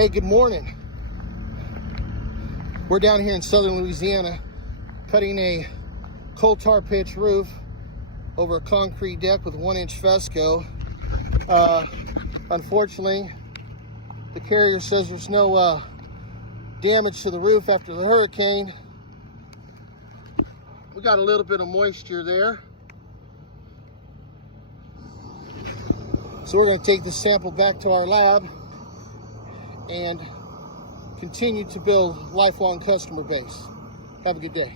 Hey, good morning. We're down here in southern Louisiana cutting a coal tar pitch roof over a concrete deck with 1-inch Fesco. Unfortunately, the carrier says there's no damage to the roof after the hurricane. We got a little bit of moisture there. So we're going to take this sample back to our lab and continue to build lifelong customer base. Have a good day.